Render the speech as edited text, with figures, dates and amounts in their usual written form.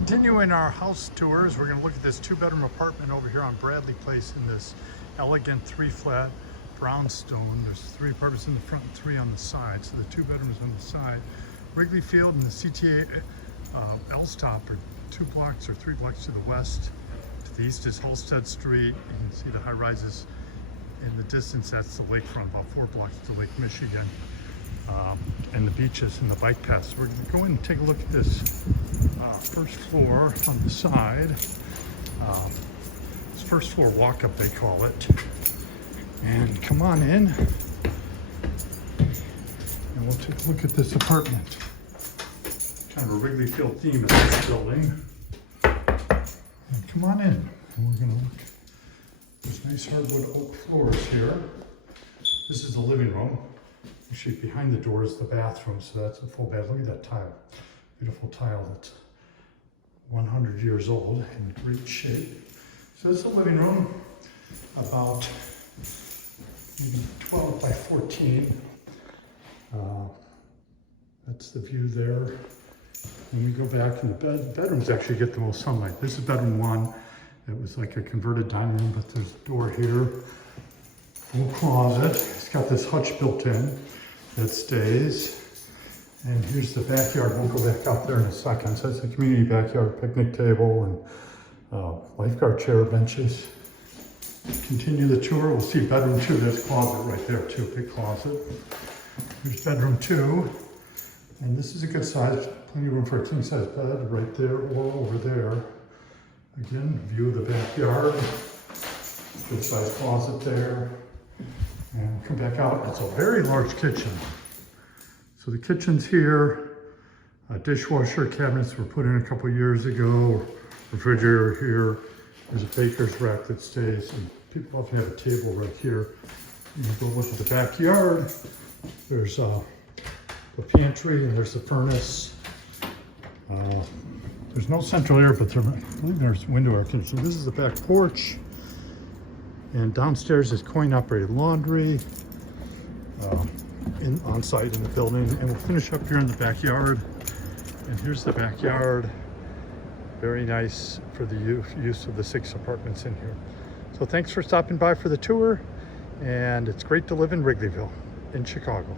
Continuing our house tours, we're going to look at this two-bedroom apartment over here on Bradley Place in this elegant three-flat brownstone. There's 3 apartments in the front and 3 on the side. So the 2 bedrooms on the side. Wrigley Field and the CTA Addison are 2 blocks or 3 blocks to the west. To the east is Halsted Street. You can see the high rises in the distance. That's the lakefront, about 4 blocks to Lake Michigan. And the beaches and the bike paths. We're going to go in and take a look at this first floor on the side. It's first floor walk-up, they call it. And come on in, and we'll take a look at this apartment. Kind of a Wrigley Field theme in this building. And come on in, and we're going to look. There's nice hardwood oak floors here. This is the living room. Actually, behind the door is the bathroom, so that's a full bath. Look at that tile. Beautiful tile that's 100 years old in great shape. So this is the living room, about maybe 12 by 14. That's the view there. And we go back, and the bedrooms actually get the most sunlight. This is bedroom 1. It was like a converted dining room, but there's a door here. Full closet. It's got this hutch built in that stays. And here's the backyard. We'll go back out there in a second. So it's a community backyard, picnic table, and lifeguard chair benches. Continue the tour. We'll see bedroom 2. There's a closet right there too, big closet. Here's bedroom 2. And this is a good size, plenty of room for a king size bed right there or over there. Again, view of the backyard. Good size closet there. And come back out. It's a very large kitchen. So the kitchen's here. A dishwasher cabinets were put in a couple years ago. Refrigerator here. There's a baker's rack that stays. And people often have a table right here. You can go look at the backyard. There's the pantry and there's the furnace. There's no central air, but I believe there's window air conditioning. So this is the back porch. And downstairs is coin-operated laundry on site in the building. And we'll finish up here in the backyard. And here's the backyard. Very nice for the use of the 6 apartments in here. So thanks for stopping by for the tour. And it's great to live in Wrigleyville in Chicago.